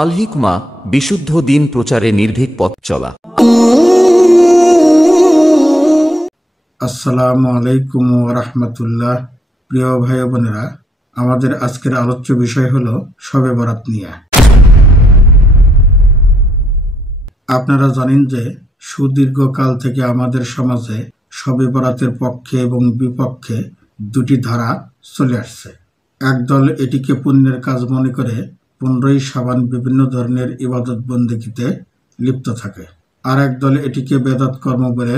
আল হিকমা, বিশুদ্ধ দিন প্রচারে নির্ভীক পথ চলা। আসসালামু আলাইকুম ওয়া রাহমাতুল্লাহ। প্রিয় ভাই বোনেরা, আমাদের আজকের আলোচ্য বিষয় হলো শবে বরাত নিয়ে। আপনারা জানেন যে সুদীর্ঘকাল থেকে আমাদের সমাজে শবে বরাতের পক্ষে এবং বিপক্ষে দুটি ধারা চলে আসছে। একদল এটিকে পুণ্যের কাজ মনে করে 15ই শাবান বিভিন্ন ধরনের ইবাদত বন্দেগীতে লিপ্ত থাকে, আর একদল এটিকে বেদাত কর্ম বলে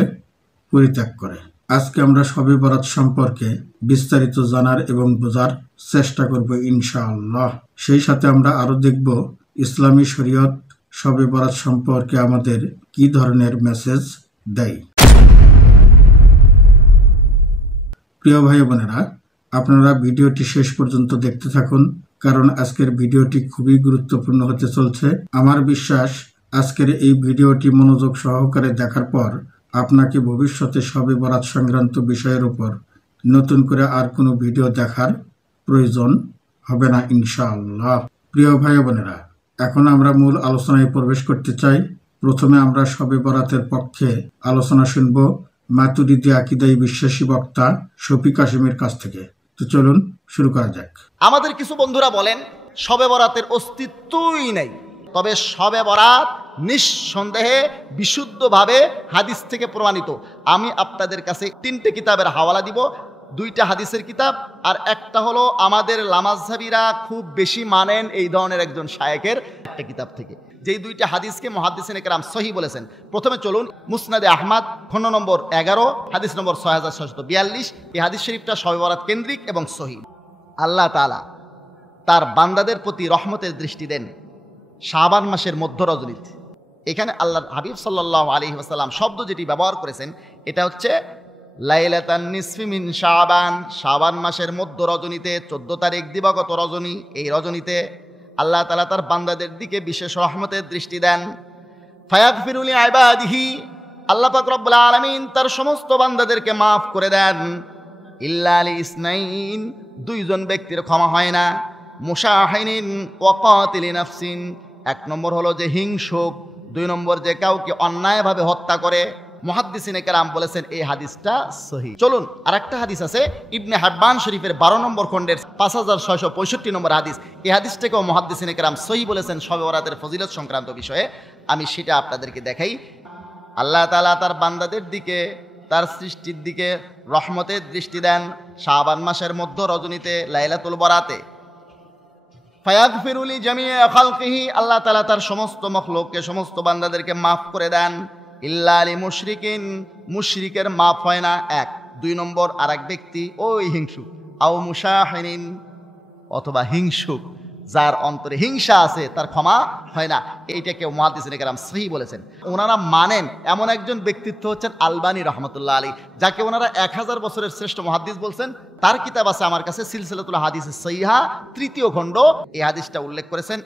পরিত্যাগ করে। আজকে আমরা শবে বরাত সম্পর্কে বিস্তারিত জানার এবং বোঝার চেষ্টা করব ইনশাআল্লাহ। সেই সাথে আমরা আরো দেখব ইসলামী শরীয়ত শবে বরাত সম্পর্কে আমাদের কি ধরনের মেসেজ দেয়। প্রিয় ভাই বোনেরা, আপনারা ভিডিওটি শেষ পর্যন্ত দেখতে থাকুন, কারণ আজকের ভিডিওটি খুবই গুরুত্বপূর্ণ হতে চলছে। আমার বিশ্বাস আজকের এই ভিডিওটি মনোযোগ সহকারে দেখার পর আপনাকে ভবিষ্যতে শবে বরাত সংক্রান্ত বিষয়ের উপর নতুন করে আর কোনো ভিডিও দেখার প্রয়োজন হবে না ইনশাআল্লাহ। প্রিয় ভাই বোনেরা, এখন আমরা মূল আলোচনায় প্রবেশ করতে চাই। প্রথমে আমরা শবে বরাতের পক্ষে আলোচনা শুনব মাতুরিদি আকীদায় বিশ্বাসী বক্তা শফিক কাশিমের কাছ থেকে। তো চলুন শুরু করা যাক। আমাদের কিছু বন্ধুরা বলেন শবে বরাতের অস্তিত্বই নেই, তবে শবে বরাত নিঃসন্দেহে বিশুদ্ধভাবে হাদিস থেকে প্রমাণিত। আমি আপনাদের কাছে 3টে কিতাবের হাওয়ালা দিব, 2টা হাদিসের কিতাব আর একটা হলো আমাদের লামাযহাবীরা খুব বেশি মানেন এই ধরনের একজন শায়েখের একটা কিতাব থেকে, যেই 2টা হাদিসকে মুহাদ্দিসিনে কেরাম সহিহ বলেছেন। প্রথমে চলুন মুসনাদে আহমদ খণ্ড নম্বর 11 হাদিস নম্বর 6642। এই হাদিস শরীফটা শবে বরাত কেন্দ্রিক এবং সহিহ। আল্লাহ তাআলা তার বান্দাদের প্রতি রহমতের দৃষ্টি দেন শাবান মাসের মধ্য রজনীতে। এখানে আল্লাহর হাবিব সাল্লাল্লাহু আলাইহি ওয়াসাল্লাম শব্দ যেটি ব্যবহার করেছেন এটা হচ্ছে লাইলাতান নিসফি মিন শাবান। শাবান মাসের মধ্য রজনীতে 14 তারিখ দিবাগত রজনী, এই রজনীতে আল্লাহ তাআলা তার বান্দাদের দিকে বিশেষ রহমতের দৃষ্টি দেন। ফায়াগফিরু লিইবাদিহি, আল্লাহ পাক রব্বুল আলামিন তার সমস্ত বান্দাদেরকে মাফ করে দেন। ইল্লা লিসনাইন, 2জন ব্যক্তির ক্ষমা হয় না। মুশাহিনিন ওয়া কাতিলি নাফসিন, 1 নম্বর হলো যে হিংসুক, 2 নম্বর যে কাউকে অন্যায়ভাবে হত্যা করে। মুহাদ্দিসিনে কেরাম বলেছেন এই হাদিসটা সহিহ। চলুন আরেকটা হাদিস আছে ইবনে হিব্বান শরীফের 12 নম্বর খণ্ডের 5665 নম্বর হাদিস। এই হাদিসটাকেও মুহাদ্দিসিনে কেরাম সহিহ বলেছেন শবে বরাতের ফজিলত সংক্রান্ত বিষয়ে। আমি সেটা আপনাদেরকে দেখাই। আল্লাহ তাআলা তার বান্দাদের দিকে, তার সৃষ্টির দিকে রহমতের দৃষ্টি দেন শাবান মাসের মধ্য রজনীতে লাইলাতুল বরাতে। ফায়াগফিরু লিজামিই খালকিহি, আল্লাহ তাআলা তার সমস্ত মখলুককে, সমস্ত বান্দাদেরকে মাফ করে দেন। ইল্লা লিমুশরিকিন, মুশরিকের মাফ হয় না 1। 2 নম্বর আরেক ব্যক্তি ওই হিংসুক, আও মুশাহিনিন, অথবা হিংসুক যার অন্তরে হিংসা আছে তার ক্ষমা হয় না। এইটাকে মুহাদ্দিসিনে কেরাম সহিহ বলেছেন। ওনারা মানেন এমন একজন ব্যক্তিত্ব হচ্ছেন আলবানী রহমতুল্লাহ আলী, যাকে ওনারা 1000 বছরের শ্রেষ্ঠ মুহাদ্দিস বলছেন। তার কিতাব আছে আমার কাছে সিলসিলাতুল হাদিস সহিহা 3য় খণ্ড, এই হাদিসটা উল্লেখ করেছেন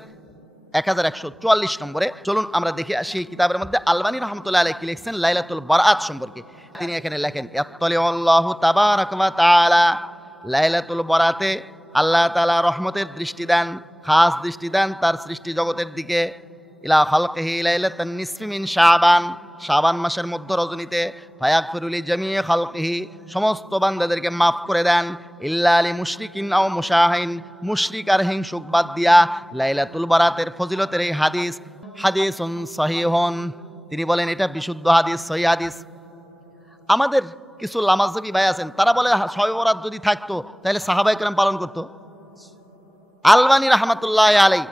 1144 নম্বরে। চলুন আমরা দেখে আসি এই কিতাবের মধ্যে আলবানী রহমতুল্লাহ আলী কি লিখছেন লাইলাতুল বরাত সম্পর্কে। তিনি এখানে লেখেন ইয়াত্তালিউল্লাহু তাবারাকা ওয়া তাআলা, লাইলাতুল বরাতে আল্লাহ তাআলা রহমতের দৃষ্টি দেন, খাস দৃষ্টি দেন তার সৃষ্টি জগতের দিকে। ইলা খালকিহি লাইলাতান নিসফি মিন শাবান, শাবান মাসের মধ্য রজনীতে। ফায়াগফিরু লিজামিই খালকিহি, সমস্ত বান্দাদেরকে মাফ করে দেন। ইল্লা লিমুশরিকিন আও মুশাহিন, মুশরিক আর হিংসুক বাদ দিয়া। লাইলাতুল বরাতের ফজিলতের এই হাদিস হাদিসুন সহিহুন, তিনি বলেন এটা বিশুদ্ধ হাদিস, সহিহ হাদিস। আমাদের কিছু লামাযহাবী ভাই আছেন, তারা বলে শবে বরাত যদি থাকতো তাহলে সাহাবায়ে কেরাম পালন করতো। আলবানী রাহমাতুল্লাহি আলাইহি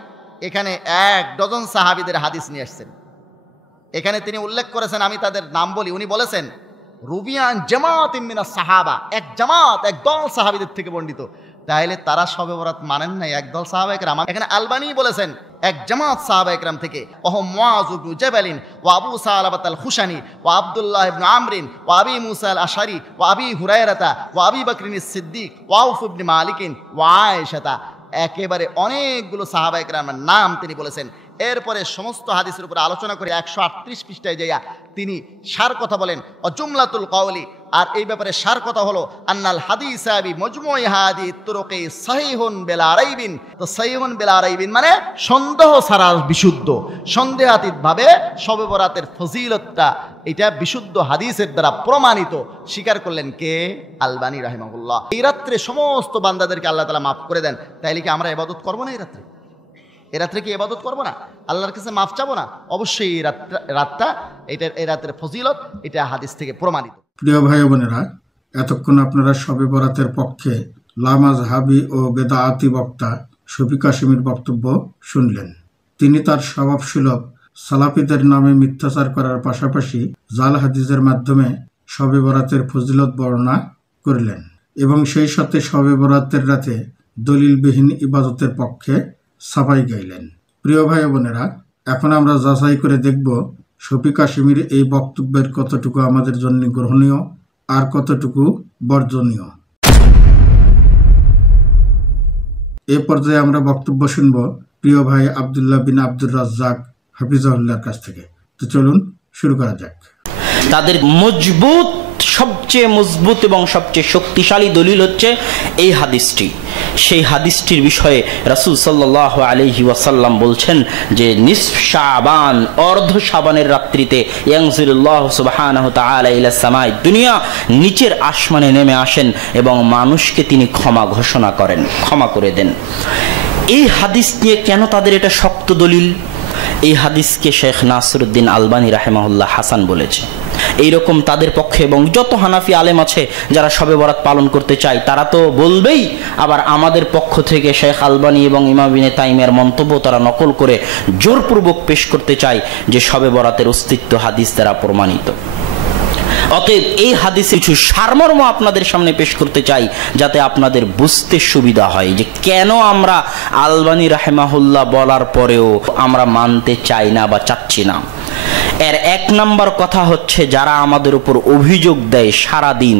এখানে 1 ডজন সাহাবীদের হাদিস নিয়ে আসছেন। এখানে তিনি উল্লেখ করেছেন, আমি তাদের নাম বলি। উনি বলেছেন রুবিয়ান জামাতিন মিনাস সাহাবা, এক জামাত, এক দল সাহাবীদের থেকে বর্ণিত। তাহলে তারা শবে বরাত মানেন নাই, একদল সাহাবায়ে কেরাম। এখানে আলবানী বলেছেন এক জামাত সাহাবায়ে কেরাম থেকে, ওহম মুআয ইবনে জাবালিন ওয়া আবু সালাবাত আল খুশানি ওয়া আব্দুল্লাহ ইবনে আমরিন ওয়া আবি মুসা আল আশআরি ওয়া আবি হুরায়রাতা ওয়া আবি বকরিন সিদ্দিক ওয়া আউফ ইবনে মালিকিন ওয়া আয়েশাতা। একেবারে অনেকগুলো সাহাবায়ে কেরামের নাম তিনি বলেছেন। এরপরে সমস্ত হাদিসের উপরে আলোচনা করে 138 পৃষ্ঠায় যাইয়া তিনি সার কথা বলেন অজুমলাতুল কাওলি। আর এই ব্যাপারে সার কথা হলো আন্নাল হাদিস আবি মজমুই হাদি তুরুকে সহিহুন বিলা রাইবিন। তো সহিহুন বিলা রাইবিন মানে সন্দেহ ছাড়া বিশুদ্ধ, সন্দেহাতীতভাবে শবে বরাতের ফজিলতটা এটা বিশুদ্ধ হাদিসের দ্বারা প্রমাণিত। স্বীকার করলেন কে? আলবানী রাহিমাহুল্লাহ। এই রাত্রে সমস্ত বান্দাদেরকে আল্লাহ তাআলা মাফ করে দেন। তাইলে কি আমরা ইবাদত করবো না? এই রাত্রে কি ইবাদত করবো না? আল্লাহর কাছে মাফ চাবো না? অবশ্যই এই রাতটা এই রাতের ফজিলত এটা হাদিস থেকে প্রমাণিত। প্রিয় ভাই বোনেরা, এতক্ষণ আপনারা শবে বরাতের পক্ষে লামাযহাবী ও বেদাআতি বক্তা শফিক কাশিমির বক্তব্য শুনলেন। তিনি তার স্বভাবসুলভ সালাফিদের নামে মিথ্যাচার করার পাশাপাশি জাল হাদিসের মাধ্যমে শবে বরাতের ফজিলত বর্ণনা করলেন এবং সেই সাথে শবে বরাতের রাতে দলিলবিহীন ইবাদতের পক্ষে সাফাই গাইলেন। প্রিয় ভাই বোনেরা, এখন আমরা যাচাই করে দেখব শফিক কাশিমির এই বক্তব্যের কতটুকু আমাদের জন্য গ্রহণীয় আর কতটুকু বর্জনীয়। এ পর্যায়ে আমরা বক্তব্য শুনব প্রিয় ভাই আব্দুল্লাহ বিন আব্দুর রাজ্জাক হাফিজাহুল্লাহর কাছ থেকে। তো চলুন শুরু করা যাক। তাদের সবচেয়ে মজবুত এবং সবচেয়ে শক্তিশালী দলিল হচ্ছে এই হাদিসটি। সেই হাদিসটির বিষয়ে রাসূল সাল্লাল্লাহু আলাইহি ওয়াসাল্লাম বলছেন যে নিসফ শাবান, অর্ধ শাবানের রাত্রিতে ইয়ানজিলুল্লাহু সুবহানাহু তাআলা ইলা সামাই দুনিয়া, নিচের আসমানে নেমে আসেন এবং মানুষকে তিনি ক্ষমা ঘোষণা করেন, ক্ষমা করে দেন। এই হাদিস নিয়ে কেন তাদের এটা শক্ত দলিল? এই হাদিসকে শেখ নাসিরউদ্দিন আলবানী রাহিমাহুল্লাহ হাসান বলেছে। এইরকম তাদের পক্ষে এবং যত হানাফি আলেম আছে যারা শবে বরাত পালন করতে চায় তারা তো বলবেই, আবার আমাদের পক্ষ থেকে শেখ আলবানী এবং ইমাম ইবনে তাইমিয়ার মন্তব্য তারা নকল করে জোরপূর্বক পেশ করতে চায় যে শবে বরাতের অস্তিত্ব হাদিস দ্বারা প্রমাণিত। অতএব এই হাদিসের কিছু সারমর্ম আপনাদের সামনে পেশ করতে চাই যাতে আপনাদের বুঝতে সুবিধা হয় যে কেন আমরা আলবানী রাহিমাহুল্লাহ বলার পরেও আমরা মানতে চাই না বা চাচ্ছি না। এর এক নাম্বার কথা হচ্ছে, যারা আমাদের উপর অভিযোগ দেয় সারাদিন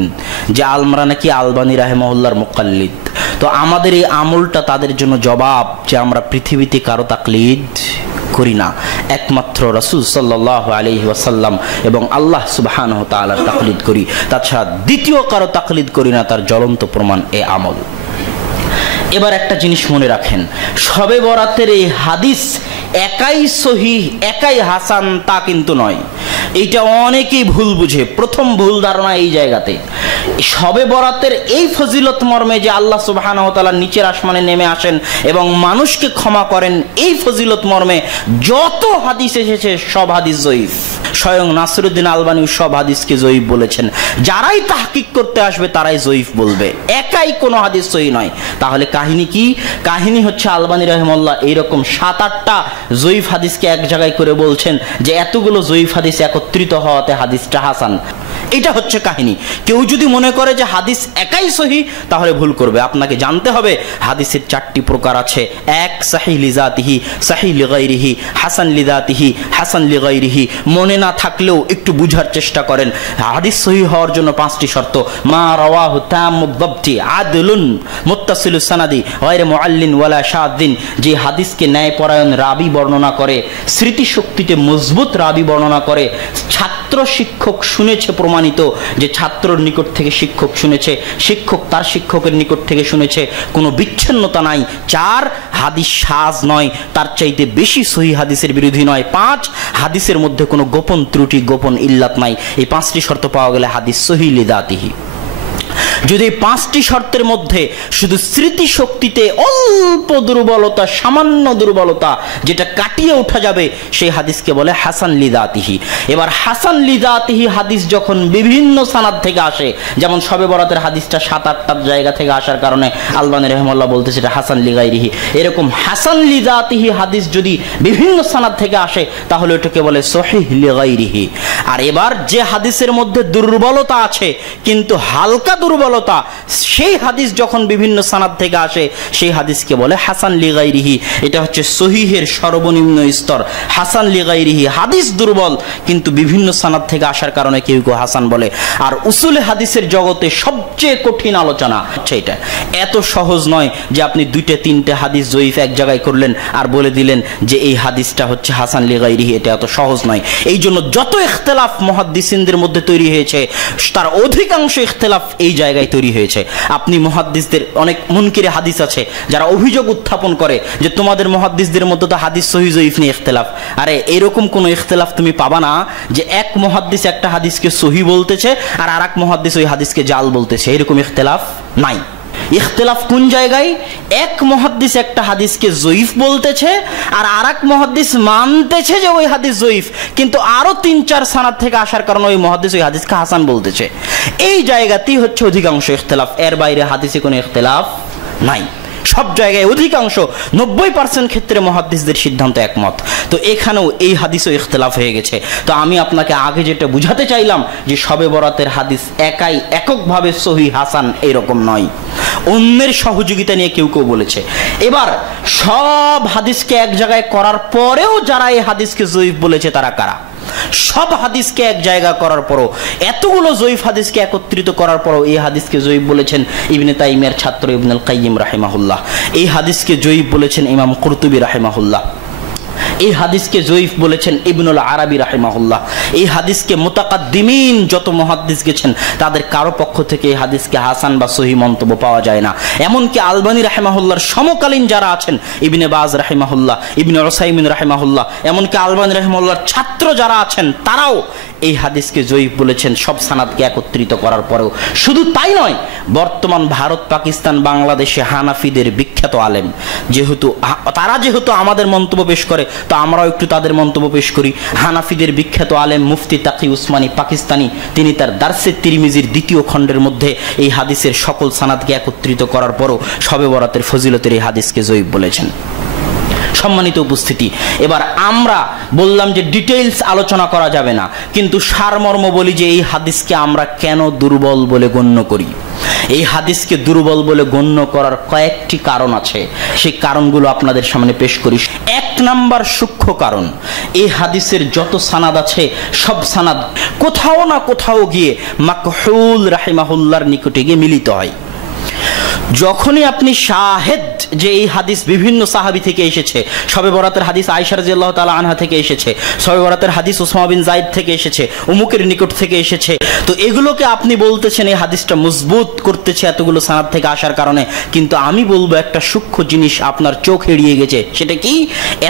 যে আমরা নাকি আলবানী রাহিমাহুল্লাহর মুকাল্লিদ, তো আমাদের এই আমলটা তাদের জন্য জবাব যে আমরা পৃথিবীতে কারো তাকলিদ করি না, একমাত্র রাসূল সাল্লাল্লাহু আলাইহি ওয়াসাল্লাম এবং আল্লাহ সুবহানাহু ওয়া তাআলার তাকলিদ করি, তাছাড়া দ্বিতীয় কারো তাকলিদ করি না। তার জ্বলন্ত প্রমাণ এই আমল। এবার একটা জিনিস মনে রাখেন, শবে বরাতের এই হাদিস একাই সহিহ একাই হাসান তা কিন্তু নয়। এইটা অনেকেই ভুল বুঝে। প্রথম ভুল ধারণা এই জায়গাতে, শবে বরাতের এই ফজিলত মর্মে যে আল্লাহ সুবহানাহু ওয়া তাআলা নিচের আসমানে নেমে আসেন এবং মানুষকে ক্ষমা করেন, এই ফজিলত মর্মে যত হাদিস এসেছে সব হাদিস জয়ীফ। স্বয়ং নাসিরউদ্দিন আলবানী সব হাদিসকে জয়ীফ বলেছেন। যারাই তাহকিক করতে আসবে তারাই জয়ীফ বলবে, একাই কোনো হাদিস সহিহ নয়। তাহলে কাহিনী কি? কাহিনী হচ্ছে আলবানী রাহিমাহুল্লাহ এইরকম 7-8টা জয়ীফ হাদিসকে এক জায়গায় করে বলছেন যে এতগুলো জয়ীফ হাদিস একত্রিত হওয়াতে হাদিসটা হাসান। এটা হচ্ছে কাহিনী। কেউ যদি মনে করে যে হাদিস একাই সহিহ তাহলে ভুল করবে। আপনাকে জানতে হবে হাদিসের 4টি প্রকার আছে। এক, সহিহ লিজাতিহি, সহিহ লিগাইরিহি, হাসান লিজাতিহি, হাসান লিগাইরিহি। মনে না থাকলেও একটু বুঝার চেষ্টা করেন। হাদিস সহিহ হওয়ার জন্য 5টি শর্ত। মা রাওয়াহু তাম্মুদ দাবতি আদলুন মুত্তাসিলুস সানাদি গায়রে মুআল্লিন ওয়ালা শাযিন। যে হাদিসকে ন্যায়পরায়ণ রাবি বর্ণনা করে, স্মৃতিশক্তিতে মজবুত রাবি বর্ণনা করে, ছাত্র শিক্ষক শুনেছে প্রমাণিত যে ছাত্রর নিকট থেকে শিক্ষক শুনেছে, শিক্ষক তার শিক্ষকের নিকট থেকে শুনেছে, কোনো বিচ্ছিন্নতা নাই। 4, হাদিস শাজ নয়, তার চাইতে বেশি সহিহ হাদিসের বিরোধী নয়। 5, হাদিসের মধ্যে কোনো গোপন ত্রুটি গোপন ইল্লাত নাই। এই 5টি শর্ত পাওয়া গেলে হাদিস সহিহ লিদাতিহি। যদি 5টি শর্তের মধ্যে শুধু স্মৃতিশক্তিতে অল্প দুর্বলতা, সামান্য দুর্বলতা যেটা কাটিয়ে ওঠা যাবে, সেই হাদিসকে বলে হাসান লিদাতিহি। এবার হাসান লিদাতিহি হাদিস যখন বিভিন্ন সানাদ থেকে আসে, যেমন শবে বরাতের হাদিসটা 7-8টা জায়গা থেকে আসার কারণে আলবানী রাহিমাহুল্লাহ বলতেছে এটা হাসান লিগাইরিহি। এরকম হাসান লিদাতিহি হাদিস যদি বিভিন্ন সানাদ থেকে আসে তাহলে ওটাকে বলে সহিহ লিগাইরিহি। আর এবার যে হাদিসের মধ্যে দুর্বলতা আছে কিন্তু হালকা দুর্বলতা দুর্বলতা, সেই হাদিস যখন বিভিন্ন সানাদ থেকে আসে সেই হাদিসকে বলে হাসান লিগাইরিহি। এটা হচ্ছে সহিহের সর্বনিম্ন স্তর, হাসান লিগাইরিহি। হাদিস দুর্বল কিন্তু বিভিন্ন সানাদ থেকে আসার কারণে কেউ কেউ হাসান বলে। আর উসুলে হাদিসের জগতে সবচেয়ে কঠিন আলোচনা হচ্ছে এটা। এত সহজ নয় যে আপনি 2-3টে হাদিস জয়ীফ এক জায়গায় করলেন আর বলে দিলেন যে এই হাদিসটা হচ্ছে হাসান লিগাইরিহি। এটা এত সহজ নয়। এই জন্য যত ইখতিলাফ মুহাদ্দিসিনদের মধ্যে তৈরি হয়েছে তার অধিকাংশ ইখতিলাফ এই জায়গায় তৈরি হয়েছে। আপনি মুহাদ্দিসদের অনেক মুনকিরে হাদিস আছে যারা অভিযোগ উত্থাপন করে যে তোমাদের মুহাদ্দিসদের মধ্যে তো হাদিস সহিহ জয়ীফ নিয়ে ইখতিলাফ। আরে এরকম কোনো ইখতিলাফ তুমি পাবা না যে এক মুহাদ্দিস একটা হাদিসকে সহিহ বলতেছে আর আরেক মুহাদ্দিস ওই হাদিসকে জাল বলতেছে, এরকম ইখতিলাফ নাই। ইখতিলাফ কোন জায়গায়? এক মুহাদ্দিস একটা হাদিসকে জয়ীফ বলতেছে আর আরেক মুহাদ্দিস মানতেছে যে ওই হাদিস জয়ীফ, কিন্তু আরো 3-4 সানাদ থেকে আসার কারণে ওই মুহাদ্দিস ওই হাদিসকে হাসান বলতেছে। এই জায়গাতেই হচ্ছে অধিকাংশ ইখতিলাফ। এর বাইরে হাদিসে কোনো ইখতিলাফ নাই। সব জায়গায় অধিকাংশ 90% ক্ষেত্রে মুহাদ্দিসদের সিদ্ধান্ত একমত। তো এখানেও এই হাদিসও ইখতিলাফ হয়ে গেছে। তো আমি আপনাকে আগে যেটা বুঝাতে চাইলাম যে শবে বরাতের হাদিস এককভাবে সহিহ হাসান এরকম নয়, অন্যের সহযোগিতা নিয়ে কেউ কেউ বলেছে। এবার সব হাদিসকে এক জায়গায় করার পরেও যারা এই হাদিসকে জয়ীফ বলেছে তারা কারা? সব হাদিসকে এক জায়গা করার পরও, এতগুলো জয়ীফ হাদিসকে একত্রিত করার পরও এই হাদিসকে জয়ীফ বলেছেন ইবনে তাইমিয়ার ছাত্র ইবনুল কাইয়িম রাহিমাহুল্লাহ। এই হাদিসকে জয়ীফ বলেছেন ইমাম কুরতুবী রাহিমাহুল্লাহ। এই হাদিসকে জয়ীফ বলেছেন ইবনুল আরাবী রাহিমাহুল্লাহ। এই হাদিসকে মুতাকাদ্দিমিন যত মুহাদ্দিস গেছেন তাদের কারো পক্ষ থেকে এই হাদিসকে হাসান বা সহিহ মন্তব্য পাওয়া যায় না। এমনকি আলবানী রাহিমাহুল্লাহর সমকালীন যারা আছেন, ইবনে বাজ রাহিমাহুল্লাহ, ইবনে উসাইমিন রাহিমাহুল্লাহ, এমনকি আলবানী রাহিমাহুল্লাহর ছাত্র যারা আছেন তারাও এই হাদিসকে জয়ীফ বলেছেন সব সানাদকে একত্রিত করার পরেও। শুধু তাই নয়, বর্তমান ভারত, পাকিস্তান, বাংলাদেশে হানাফিদের বিখ্যাত আলেম যেহেতু আমাদের মন্তব্য পেশ করে তো আমরাও একটু তাদের মন্তব্য পেশ করি। হানাফিদের বিখ্যাত আলেম মুফতি তাকি উসমানী পাকিস্তানি, তিনি তার দারসে তিরমিজির 2য় খণ্ডের মধ্যে এই হাদিসের সকল সানাদকে একত্রিত করার পরও শবে বরাতের ফজিলতের এই হাদিসকে জয়ীফ বলেছেন। সম্মানিত উপস্থিতি, এবার আমরা বললাম যে ডিটেইলস আলোচনা করা যাবে না, কিন্তু সারমর্ম বলি যে এই হাদিসকে আমরা কেন দুর্বল বলে গণ্য করি। এই হাদিসকে দুর্বল বলে গণ্য করার কয়েকটি কারণ আছে, সেই কারণগুলো আপনাদের সামনে পেশ করি। 1 নাম্বার সূক্ষ্ম কারণ, এই হাদিসের যত সানাদ আছে সব সানাদ কোথাও না কোথাও গিয়ে মাকহুল রাহিমাহুল্লাহর নিকটে গিয়ে মিলিত হয়। যখনই আপনি শাহেদ যে এই হাদিস বিভিন্ন সাহাবী থেকে এসেছে, শবে বরাতের হাদিস আয়েশা রাদিয়াল্লাহু তাআলা আনহা থেকে এসেছে, শবে বরাতের হাদিস উসামা বিন যায়েদ থেকে এসেছে, উমুকের নিকট থেকে এসেছে, তো এগুলোকে আপনি বলতেছেন এই হাদিসটা মজবুত করতেছে এতগুলো সানাদ থেকে আসার কারণে। কিন্তু আমি বলবো একটা সূক্ষ্ম জিনিস আপনার চোখ এড়িয়ে গেছে। সেটা কি?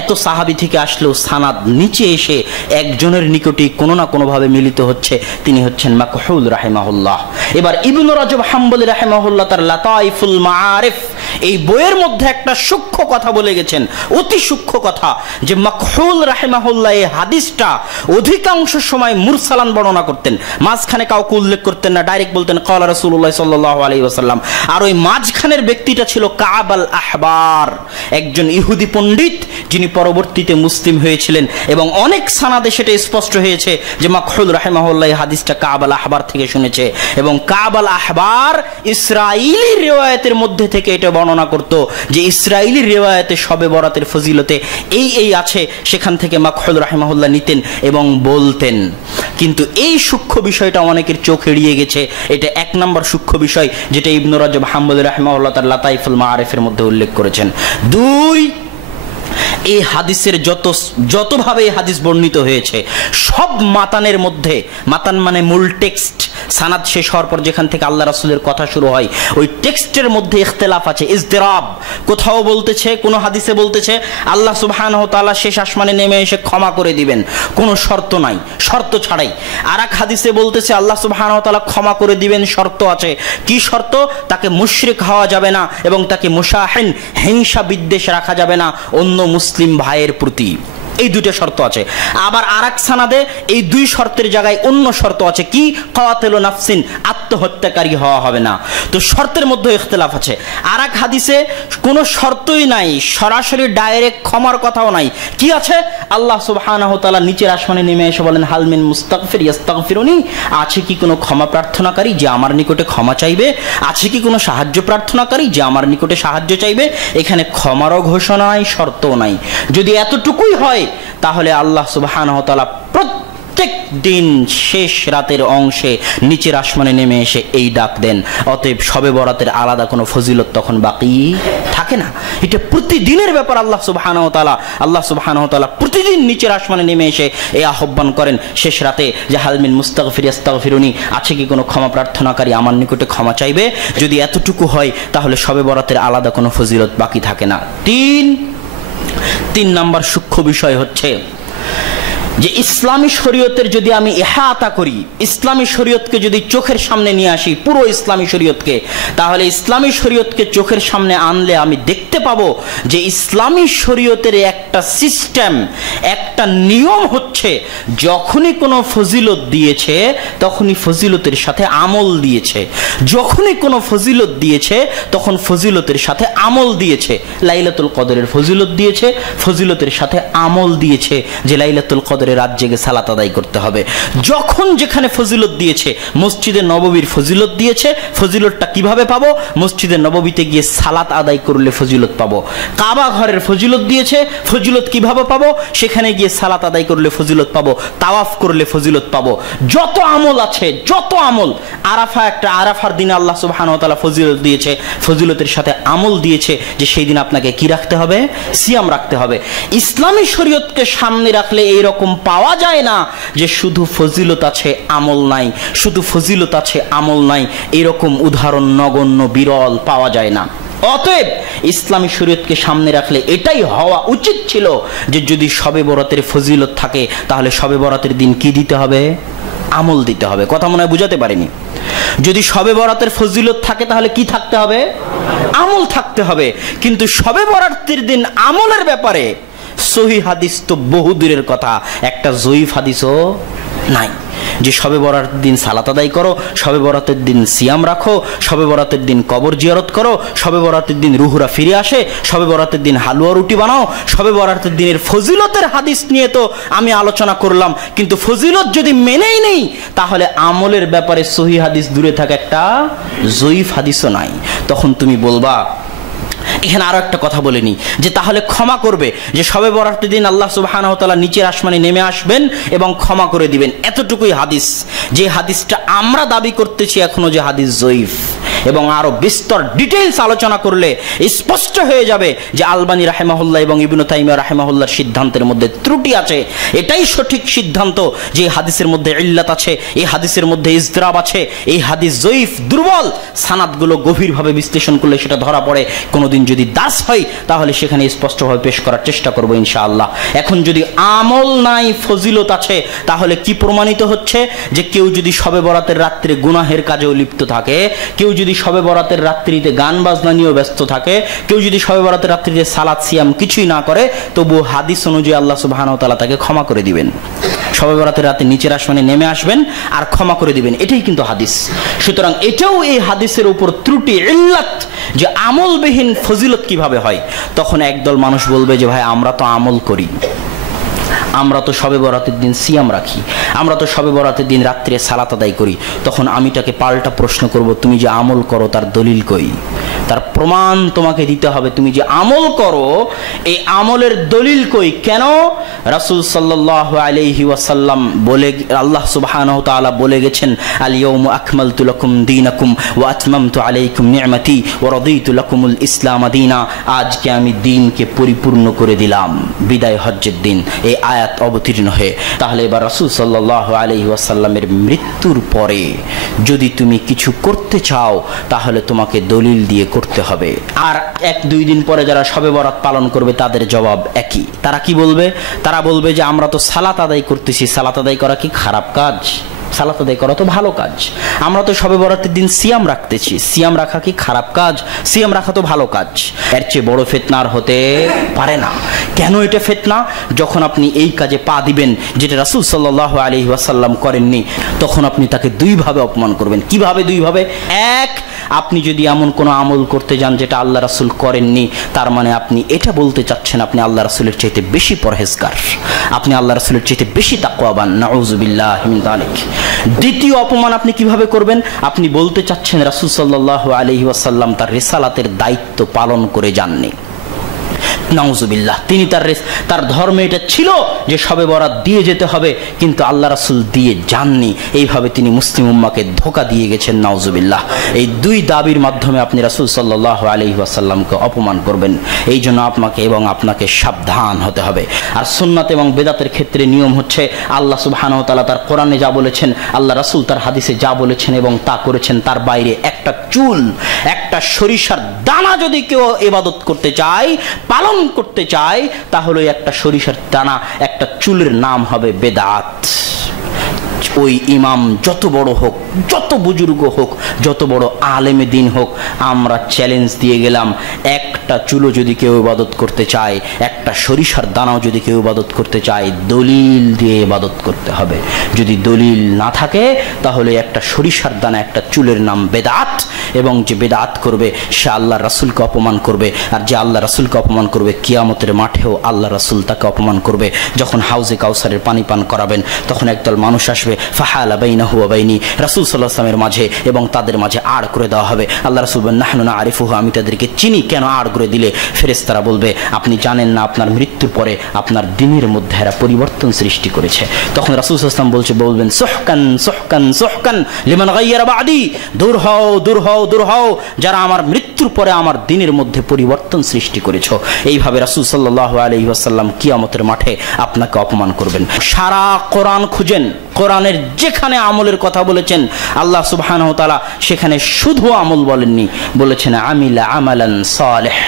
এত সাহাবী থেকে আসলেও সানাদ নিচে এসে একজনের নিকটেই কোনো না কোনোভাবে মিলিত হচ্ছে, তিনি হচ্ছেন মাকহুল রাহিমাহুল্লাহ। এবার ইবনু রাজব হাম্বলী রাহিমাহুল্লাহ তার লাতাইফুল মাআরিফ এই বইয়ের মধ্যে একটা সূক্ষ্ম কথা বলে গেছেন, অতি সূক্ষ্ম কথা, যে মাকহুল রাহিমাহুল্লাহ এই হাদিসটা অধিকাংশ সময় মুরসালান বর্ণনা করতেন, মাঝখানে কাউকে উল্লেখ করতেন না, ডাইরেক্ট বলতেন ক্বালা রাসূলুল্লাহ সাল্লাল্লাহু আলাইহি ওয়াসাল্লাম। আর ওই মাঝখানের ব্যক্তিটা ছিল কাব আল আহবার, একজন ইহুদি পণ্ডিত যিনি পরবর্তীতে মুসলিম হয়েছিলেন, এবং অনেক সানাদে সেটা স্পষ্ট হয়েছে যে মাকহুল রাহিমাহুল্লাহ এই হাদিসটা কাব আল আহবার থেকে শুনেছে। এবং কাব আল আহবার ইসরাইলি রিওয়ায়াতের মধ্যে থেকে এটা বর্ণনা করত যে ইসরাইলি রিওয়ায়াতে শবে বরাতের ফজিলতে এই আছে, সেখান থেকে মাকহুল রাহিমাহুল্লাহ নিতেন এবং বলতেন। কিন্তু এই সূক্ষ্ম বিষয়টা অনেকের চোখ এড়িয়ে গেছে। এটা 1 নম্বর সূক্ষ্ম বিষয় যেটা ইবনু রাজব হাম্বলী রাহিমাহুল্লাহ তার লাতাইফুল মাআরিফের মধ্যে উল্লেখ করেছেন। 2, এই হাদিসের যতভাবে এই হাদিস বর্ণিত হয়েছে সব মাতানের মধ্যে, মাতান মানে মূল টেক্সট, সানাদ শেষ হওয়ার পর যেখান থেকে আল্লাহ রাসূলের কথা শুরু হয় ওই টেক্সটের মধ্যে ইখতিলাফ আছে, ইজতিরাব। কোথাও বলতেছে, কোন হাদিসে বলতেছে আল্লাহ সুবহানাহু ওয়া তাআলা শেষ আসমানে নেমে এসে ক্ষমা করে দিবেন, কোনো শর্ত নাই, শর্ত ছাড়াই। আর এক হাদিসে বলতেছে আল্লাহ সুবহানাহু ওয়া তাআলা ক্ষমা করে দিবেন, শর্ত আছে। কি শর্ত? তাকে মুশরিক হওয়া যাবে না এবং তাকে মুশাহিন হিংসা বিদ্বেষ রাখা যাবে না অন্য মুসলিম ভাইয়ের প্রতি। এই দুটো শর্ত আছে। আবার আরেক সানাদে এই দুই শর্তের জায়গায় অন্য শর্ত আছে, কি কাতিলু নাফসিন, আত্মহত্যাকারী হওয়া হবে না। তো শর্তের মধ্যে ইখতিলাফ আছে। আরেক হাদিসে কোনো শর্তই নাই, সরাসরি ডাইরেক্ট ক্ষমার কথাও নাই। কি আছে? আল্লাহ সুবহানাহু ওয়া তাআলা নিচের আসমানে নেমে এসে বলেন হাল মিন মুস্তাগফির ইস্তাগফিরুনি, আছে কি কোনো ক্ষমা প্রার্থনাকারী যে আমার নিকটে ক্ষমা চাইবে? আছে কি কোনো সাহায্য প্রার্থনাকারী যে আমার নিকটে সাহায্য চাইবে? এখানে ক্ষমারও ঘোষণা নাই, শর্তও নাই। যদি এতটুকুই হয় তাহলে আল্লাহ সুবহানাহু ওয়া তাআলা প্রত্যেক দিন শেষ রাতের অংশে নিচের আসমানে নেমে এসে এই ডাক দেন। অতএব শবে বরাতের আলাদা কোনো ফজিলত তখন বাকি থাকে না। এটা প্রতিদিনের ব্যাপার। আল্লাহ সুবহানাহু ওয়া তাআলা প্রতিদিন নিচের আসমানে নেমে এসে এই আহ্বান করেন শেষ রাতে যে হাল মিন মুস্তাগফির ইস্তাগফিরুনি, আছে কি কোনো ক্ষমা প্রার্থনাকারী আমার নিকটে ক্ষমা চাইবে? যদি এতটুকু হয় তাহলে শবে বরাতের আলাদা কোনো ফজিলত বাকি থাকে না। তিন নাম্বার সূক্ষ্ম বিষয় হচ্ছে যে ইসলামী শরীয়তের যদি আমি ইহাতা করি, ইসলামী শরীয়তকে যদি চোখের সামনে নিয়ে আসি, পুরো ইসলামী শরীয়তকে, তাহলে ইসলামী শরীয়তকে চোখের সামনে আনলে আমি দেখতে পাবো যে ইসলামী শরীয়তের একটা সিস্টেম, একটা নিয়ম হচ্ছে যখনই কোনো ফজিলত দিয়েছে তখনই ফজিলতের সাথে আমল দিয়েছে। যখনই কোনো ফজিলত দিয়েছে তখন ফজিলতের সাথে আমল দিয়েছে। লাইলাতুল কদরের ফজিলত দিয়েছে, ফজিলতের সাথে আমল দিয়েছে যে লাইলাতুল কদরের রাত জেগে সালাত আদায় করতে হবে। যখন যেখানে ফজিলত দিয়েছে, মসজিদে নববীর ফজিলত দিয়েছে, ফজিলতটা কিভাবে পাবো? মসজিদে নববীতে গিয়ে সালাত আদায় করলে ফজিলত পাবো। কাবা ঘরের ফজিলত দিয়েছে, ফজিলত কিভাবে পাবো? সেখানে গিয়ে সালাত আদায় করলে ফজিলত পাবো, তাওয়াফ করলে ফজিলত পাবো। যত আমল আছে, যত আমল, আরাফার দিনে আল্লাহ সুবহানাহু ওয়া তাআলা ফজিলত দিয়েছে, ফজিলতের সাথে আমল দিয়েছে যে সেই দিন আপনাকে কি রাখতে হবে? সিয়াম রাখতে হবে। ইসলামী শরীয়তকে সামনে রাখলে এইরকম পাওয়া যায় না যে শুধু ফজিলত আছে আমল নাই, শুধু ফজিলত আছে আমল নাই, এরকম উদাহরণ নগণ্য, বিরল পাওয়া যায় না। অতএব ইসলামী শরীয়তকে সামনে রাখলে এটাই হওয়া উচিত ছিল যে যদি শবে বরাতের ফজিলত থাকে তাহলে শবে বরাতের দিন কি দিতে হবে? আমল দিতে হবে। কথা মনে হয় বুঝাতে পারিনি। যদি শবে বরাতের ফজিলত থাকে তাহলে কি থাকতে হবে? আমল থাকতে হবে। কিন্তু শবে বরাতের দিন আমলের ব্যাপারে সহিহ হাদিস তো বহু দূরের কথা, একটা জয়ীফ হাদিসও নাই যে শবে বরাতের দিন সালাত আদায় করো, শবে বরাতের দিন সিয়াম রাখো, শবে বরাতের দিন কবর জিয়ারত করো, শবে বরাতের দিন রুহুরা ফিরে আসে, শবে বরাতের দিন হালুয়া রুটি বানাও। শবে বরাতের দিনের ফজিলতের হাদিস নিয়ে তো আমি আলোচনা করলাম, কিন্তু ফজিলত যদি মেনেই নেই তাহলে আমলের ব্যাপারে সহিহ হাদিস দূরে থাকা একটা জয়ীফ হাদিসও নাই। তখন তুমি বলবা, এখানে আরো একটা কথা বলে নি যে তাহলে ক্ষমা করবে, যে শবে বরাতের দিন আল্লাহ সুবহানাহু ওয়া তাআলা নিচের আসমানে নেমে আসবেন এবং ক্ষমা করে দিবেন। এতটুকুই হাদিস, যে হাদিসটা আমরা দাবি করতেছি এখনো যে হাদিস জয়ীফ, এবং আরো বিস্তর ডিটেইলস আলোচনা করলে স্পষ্ট হয়ে যাবে যে আলবানী রাহিমাহুল্লাহ এবং ইবনে তাইমিয়া রাহিমাহুল্লাহর সিদ্ধান্তের মধ্যে ত্রুটি আছে। এটাই সঠিক সিদ্ধান্ত যে হাদিসের মধ্যে ইল্লাত আছে, এই হাদিসের মধ্যে ইজতিরাব আছে, এই হাদিস জয়ীফ, দুর্বল। সানাদগুলো গভীরভাবে বিশ্লেষণ করলে সেটা ধরা পড়ে। কোনোদিন যদি দাস হয় তাহলে সেখানে স্পষ্টভাবে পেশ করার চেষ্টা করবো ইনশাআল্লাহ। এখন যদি আমল নাই, ফজিলত আছে, তাহলে কি প্রমাণিত হচ্ছে? যে কেউ যদি শবে বরাতের রাত্রে গুনাহের কাজেও লিপ্ত থাকে, কেউ যদি শবে বরাতের রাত্রিতে গান বাজনা নিয়েও ব্যস্ত থাকে, কেউ যদি শবে বরাতের রাত্রিতে সালাত সিয়াম কিছুই না করে, তবু হাদিস অনুযায়ী আল্লাহ সুবহানাহু ওয়া তাআলা তাকে ক্ষমা করে দিবেন। শবে বরাতের রাতে নিচের আসমানে নেমে আসবেন আর ক্ষমা করে দিবেন, এটাই কিন্তু হাদিস। সুতরাং এটাও এই হাদিসের উপর ত্রুটি, ইল্লাত, যে আমলবিহীন ফজিলত কিভাবে হয়। তখন একদল মানুষ বলবে যে ভাই আমরা তো আমল করি, আমরা তো শবে বরাতের দিন সিয়াম রাখি, আমরা তো শবে বরাতের দিন রাত্রে সালাত আদায় করি। তখন আমি তাকে পাল্টা প্রশ্ন করব, তুমি যে আমল করো তার দলিল কই? তার প্রমাণ তোমাকে দিতে হবে। তুমি যে আমল করো এই আমলের দলিল কই? কেন? রাসূল সাল্লাল্লাহু আলাইহি ওয়াসাল্লাম বলে, আল্লাহ সুবহানাহু ওয়া তাআলা বলে গেছেন, আল ইয়াউমু আকমালতু লাকুম দীনাকুম ওয়া আতমামতু আলাইকুম নি'মাতি ওয়া রাদিতু লাকুমুল ইসলাম দীনা। আজকে আমি দ্বীনকে পরিপূর্ণ করে দিলাম। বিদায় হজ্জের দিন এই আয়াত অবতীর্ণ হয়ে। তাহলে এবার রাসূল সাল্লাল্লাহু আলাইহি ওয়াসাল্লামের মৃত্যুর পরে যদি তুমি কিছু করতে চাও তাহলে তোমাকে দলিল দিয়ে করতে হবে। আর 1-2 দিন পরে যারা শবে বরাত পালন করবে তাদের জবাব একই। তারা কি বলবে? তারা বলবে যে আমরা তো সালাত আদায় করতেছি, সালাত আদায় করা কি খারাপ কাজ? সালাত আদায় করা তো ভালো কাজ। আমরা তো শবে বরাতের দিন সিয়াম রাখতেছি, সিয়াম রাখা কি খারাপ কাজ? সিয়াম রাখা তো ভালো কাজ। এর চেয়ে বড় ফিতনা আর হতে পারে না। কেন এটা ফিতনা? যখন আপনি এই কাজে পা দিবেন যেটা রাসূল সাল্লাল্লাহু আলাইহি ওয়াসাল্লাম করেননি, তখন আপনি তাকে দুইভাবে অপমান করবেন। কিভাবে দুইভাবে? এক, আপনি যদি এমন কোনো আমল করতে যান যেটা আল্লাহ রাসূল করেননি, তার মানে আপনি এটা বলতে চাচ্ছেন আপনি আল্লাহ রাসূলের চাইতে বেশি পরহেজগার, আপনি আল্লাহ রাসূলের চাইতে বেশি তাকওয়াবান। নাউযুবিল্লাহি মিন যালিক। দ্বিতীয় অপমান আপনি কিভাবে করবেন? আপনি বলতে চাচ্ছেন রাসূল সাল্লাল্লাহু আলাইহি ওয়াসাল্লাম তার রিসালাতের দায়িত্ব পালন করে যাননি। নাউযুবিল্লাহ। তিনি তার ধর্মে এটা ছিল যে শবে বরাত দিয়ে যেতে হবে, কিন্তু আল্লাহ রাসূল দিয়ে যাননি। এইভাবে তিনি মুসলিম উম্মাহকে ধোঁকা দিয়ে গেছেন। নাউযুবিল্লাহ। এই দুই দাবির মাধ্যমে আপনি রাসূল সাল্লাল্লাহু আলাইহি ওয়াসাল্লামকে অপমান করবেন। এই জন্য আপনাকে এবং আপনাকে সাবধান হতে হবে। আর সুন্নাত এবং বেদাতের ক্ষেত্রে নিয়ম হচ্ছে আল্লাহ সুবহানাহু ওয়া তাআলা তার কোরআনে যা বলেছেন, আল্লাহ রাসূল তার হাদিসে যা বলেছেন এবং তা করেছেন, তার বাইরে একটা চুল, একটা সরিষার দানা যদি কেউ ইবাদত করতে চায়, পালন করতে চায়, তাহলে একটা সরিষার দানা, একটা চুলের নাম হবে বেদাত। ওই ইমাম যত বড় হোক, যত বুজুর্গ হোক, যত বড় আলেমে দিন হোক, আমরা চ্যালেঞ্জ দিয়ে গেলাম, একটা চুলো যদি কেউ ইবাদত করতে চায়, একটা সরিষার দানাও যদি কেউ ইবাদত করতে চায়, দলিল দিয়ে ইবাদত করতে হবে। যদি দলিল না থাকে তাহলে একটা সরিষার দানা, একটা চুলের নাম বেদাত, এবং যে বেদাত করবে সে আল্লাহ রাসূলকে অপমান করবে। আর যে আল্লাহ রাসূলকে অপমান করবে, কিয়ামতের মাঠেও আল্লাহ রাসূল তাকে অপমান করবে। যখন হাউজে কাউসারের পানি পান করাবেন, তখন একদল মানুষ আসবে, ফাহালা বাইনাহু ওয়া বাইনি, রাসূল সাল্লাল্লাহু আলাইহি ওয়াসাল্লামের মাঝে এবং তাদের মাঝে আড় করে দেওয়া হবে। আল্লাহ রাসূল বলেন, নাহনু নাআরিফুহু, আমি তাদেরকে চিনি, কেন আড় করে দিলে? ফেরেশতারা বলবে, আপনি জানেন না আপনার মৃত্যুর পরে আপনার দিনের মধ্যে এরা পরিবর্তন সৃষ্টি করেছে। তখন রাসূল সাল্লাল্লাহু আলাইহি ওয়াসাল্লাম বলবেন, সুহকান সুহকান সুহকান লিমান গায়্যারা বাদি, দূর হও দূর হও দূর হও, যারা আমার মৃত্যুর পরে আমার দিনের মধ্যে পরিবর্তন সৃষ্টি করেছো। এইভাবে রাসূল সাল্লাল্লাহু আলাইহি ওয়াসাল্লাম কিয়ামতের মাঠে আপনাকে অপমান করবেন। সারা কোরআন খুঁজেন, কোরআনের যেখানে আমলের কথা বলেছেন আল্লাহ সুবহানাহু ওয়া তাআলা, সেখানে শুধু আমল বলেননি, বলেছেন আমিলা আমালান সালিহ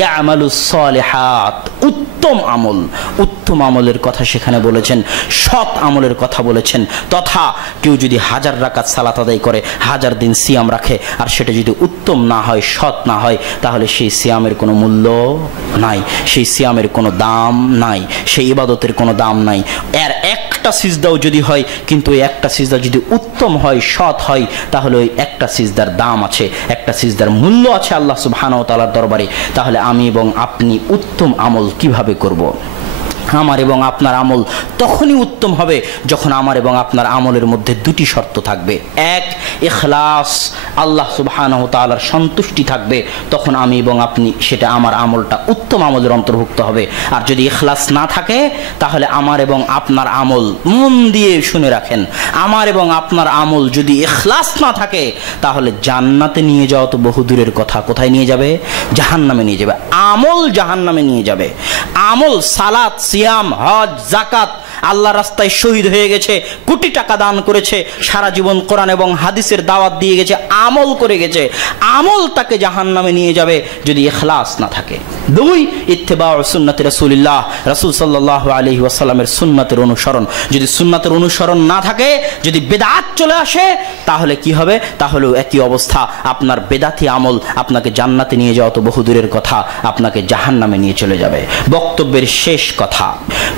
ইয়ামালুস সালিহাত, উত্তম আমল, উত্তম আমলের কথা সেখানে বলেছেন, সৎ আমলের কথা বলেছেন। তথা কেউ যদি 1000 রাকাত সালাত আদায় করে, 1000 দিন সিয়াম রাখে, আর সেটা যদি উত্তম না হয়, সৎ না হয়, তাহলে সেই সিয়ামের কোনো মূল্য নাই, সেই সিয়ামের কোনো দাম নাই, সেই ইবাদতের কোনো দাম নাই। এর একটা সিজদাও যদি হয়, কিন্তু ওই একটা সিজদা যদি উত্তম হয়, সৎ হয়, তাহলে ওই একটা সিজদার দাম আছে, একটা সিজদার মূল্য আছে আল্লাহ সুবহানাহু ওয়া তাআলার দরবারে। তাহলে আমি এবং আপনি উত্তম আমল কিভাবে করব? আমার এবং আপনার আমল তখনই উত্তম হবে যখন আমার এবং আপনার আমলের মধ্যে দুটি শর্ত থাকবে। এক, ইখলাস, আল্লাহ সুবহানাহু ওয়া তাআলার সন্তুষ্টি থাকবে, তখন আমি এবং আপনি, সেটা আমার আমলটা উত্তম আমলের অন্তর্ভুক্ত হবে। আর যদি ইখলাস না থাকে, তাহলে আমার এবং আপনার আমল, মন দিয়ে শুনে রাখেন, আমার এবং আপনার আমল যদি ইখলাস না থাকে, তাহলে জান্নাতে নিয়ে যাওয়া তো বহু দূরের কথা, কোথায় নিয়ে যাবে? জাহান্নামে নিয়ে যাবে। আমল জাহান্নামে নিয়ে যাবে। আমল, সালাত, সিয়াম, হজ, যাকাত, আল্লাহ রাস্তায় শহীদ হয়ে গেছে, কোটি টাকা দান করেছে, সারা জীবন কোরআন এবং হাদিসের দাওয়াত দিয়ে গেছে, আমল করে গেছে, আমল তাকে জাহান্নামে নিয়ে যাবে যদি ইখলাস না থাকে। দুই, ইত্তিবাউ সুন্নতি রাসূলিল্লাহ, রাসূল সাল্লাল্লাহু আলাইহি ওয়াসাল্লামের সুন্নাতের অনুসরণ। যদি সুন্নাতের অনুসরণ না থাকে, যদি বেদাত চলে আসে, তাহলে কি হবে? তাহলে একই অবস্থা, আপনার বেদাতি আমল আপনাকে জান্নাতে নিয়ে যাওয়া তো বহু দূরের কথা, আপনাকে জাহান্নামে নিয়ে চলে যাবে। বক্তব্যের শেষ কথা,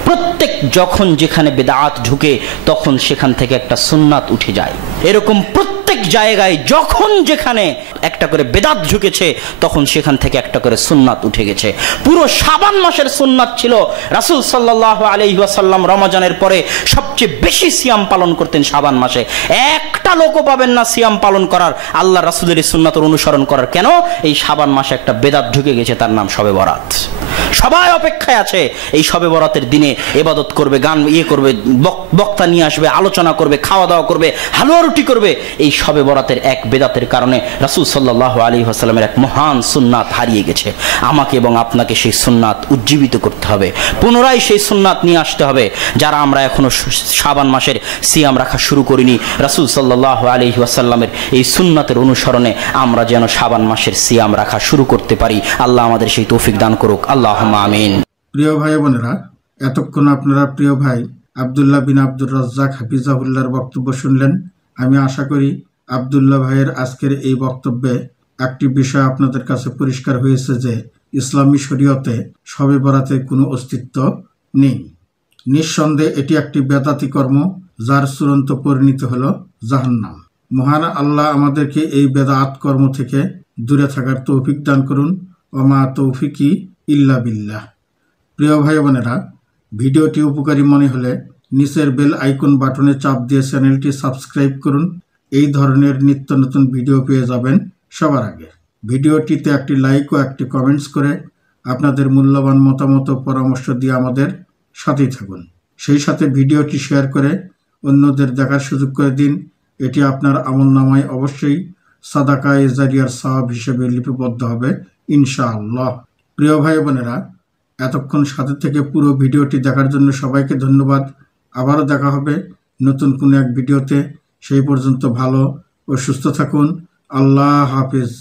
প্রত্যেক যখন যেখানে বেদাত ঢুকে, তখন সেখান থেকে একটা সুন্নাত উঠে যায়। এরকম প্রত্যেক জায়গায় যখন যেখানে একটা করে বেদাত ঢুকেছে, তখন সেখান থেকে একটা করে সুন্নাত উঠে গেছে। পুরো শাবান মাসের সুন্নাত ছিল, রাসূল সাল্লাল্লাহু আলাইহি ওয়াসাল্লাম রমজানের পরে সবচেয়ে বেশি সিয়াম পালন করতেন শাবান মাসে। একটা লোকও পাবেন না সিয়াম পালন করার, আল্লাহ রাসূলের সুন্নাতের অনুসরণ করার। কেন? এই শাবান মাসে একটা বেদাত ঢুকে গেছে, তার নাম শবে বরাত। সবাই অপেক্ষায় আছে এই শবে বরাতের দিনে ইবাদত করবে, গান করবে, বক্তা নিয়ে আসবে, আলোচনা করবে, খাওয়া দাওয়া করবে, হালুয়া রুটি করবে। এই শবে বরাতের এক বেদাতের কারণে রাসূল সাল্লাল্লাহু আলাইহি ওয়াসাল্লামের এক মহান সুন্নাত হারিয়ে গেছে। আমাকে এবং আপনাকে সেই সুন্নাত উজ্জীবিত করতে হবে, পুনরায় সেই সুন্নাত নিয়ে আসতে হবে। যারা আমরা এখনো শাবান মাসের সিয়াম রাখা শুরু করিনি, রাসূল সাল্লাল্লাহু আলাইহি ওয়াসাল্লামের এই সুন্নাতের অনুসরণে আমরা যেন শাবান মাসের সিয়াম রাখা শুরু করতে পারি। আল্লাহ আমাদের সেই তৌফিক দান করুক। আল্লাহুম্মা আমিন। প্রিয় ভাই বোনেরা, এতক্ষণ আপনারা প্রিয় ভাই আব্দুল্লাহ বিন আব্দুর রাজ্জাক হাফিজাহুল্লাহর বক্তব্য শুনলেন। আমি আশা করি আব্দুল্লাহ ভাইয়ের আজকের এই বক্তব্যে একটি বিষয় আপনাদের কাছে পরিষ্কার হয়েছে যে ইসলামী শরীয়তে শবে বরাতের কোনো অস্তিত্ব নেই। নিঃসন্দেহে এটি একটি বেদাতি কর্ম, যার চূড়ান্ত পরিণতি হলো জাহান্নাম। মহান আল্লাহ আমাদেরকে এই বেদাত কর্ম থেকে দূরে থাকার তৌফিক দান করুন। ওমা তৌফিকি ইল্লা বিল্লাহ। প্রিয় ভাই বোনেরা, ভিডিওটি উপকারী মনে হলে নিচের বেল আইকন বাটনে চাপ দিয়ে চ্যানেলটি সাবস্ক্রাইব করুন। এই ধরনের নিত্য নতুন ভিডিও পেয়ে যাবেন সবার আগে। ভিডিওটিতে একটি লাইক ও একটি কমেন্টস করে আপনাদের মূল্যবান মতামত ও পরামর্শ দিয়ে আমাদের সাথেই থাকুন। সেই সাথে ভিডিওটি শেয়ার করে অন্যদের দেখার সুযোগ করে দিন। এটি আপনার আমলনামায় অবশ্যই সাদাকায়ে জারিয়ার সওয়াব হিসেবে লিপিবদ্ধ হবে ইনশাআল্লাহ। প্রিয় ভাই বোনেরা, এতক্ষণ সাথে থেকে পুরো ভিডিওটি দেখার জন্য সবাইকে ধন্যবাদ। আবারও দেখা হবে নতুন কোনো এক ভিডিওতে। সেই পর্যন্ত ভালো ও সুস্থ থাকুন। আল্লাহ হাফেজ।